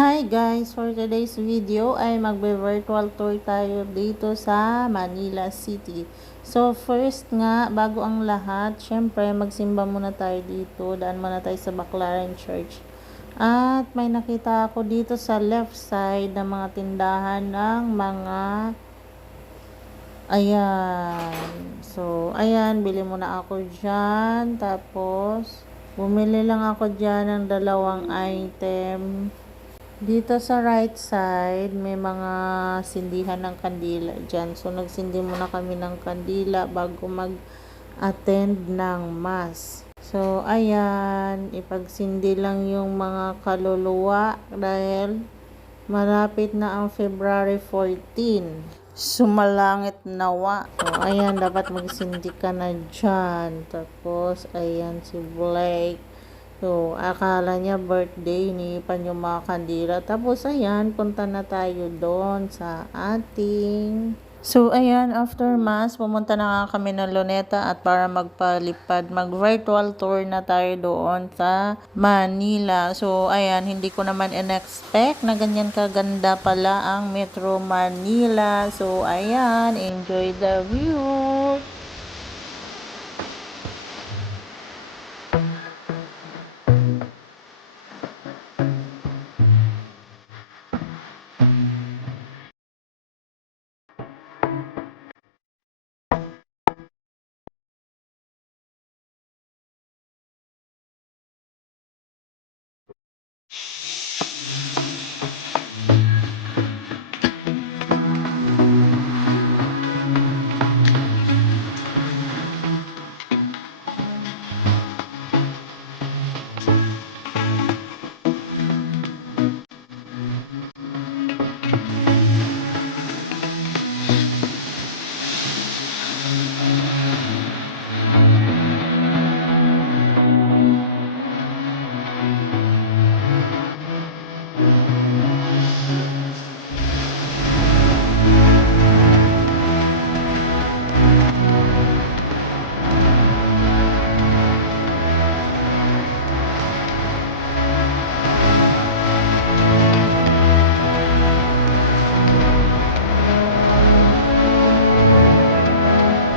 Hi guys! For today's video ay magbe-virtual tour tayo dito sa Manila City. So first nga, bago ang lahat, syempre magsimba muna tayo dito. Daan muna tayo sa Baclaran Church. At may nakita ako dito sa left side ng mga tindahan ng mga ayan, bili muna ako dyan. Tapos bumili lang ako dyan ng dalawang item. Dito sa right side, may mga sindihan ng kandila dyan. So, nagsindi muna kami ng kandila bago mag-attend ng mass. So, ayan, ipagsindi lang yung mga kaluluwa dahil malapit na ang February 14. Sumalangit nawa. So, ayan, dapat magsindi ka na dyan. Tapos, ayan, si Blake. So, akala niya birthday, iniipan yung mga kandila. Tapos, ayan, punta na tayo doon sa ating... So, ayan, after mass, pumunta na nga kami ng Luneta at para magpalipad, mag-virtual tour na tayo doon sa Manila. So, ayan, hindi ko naman in-expect na ganyan kaganda pala ang Metro Manila. So, ayan, enjoy the view!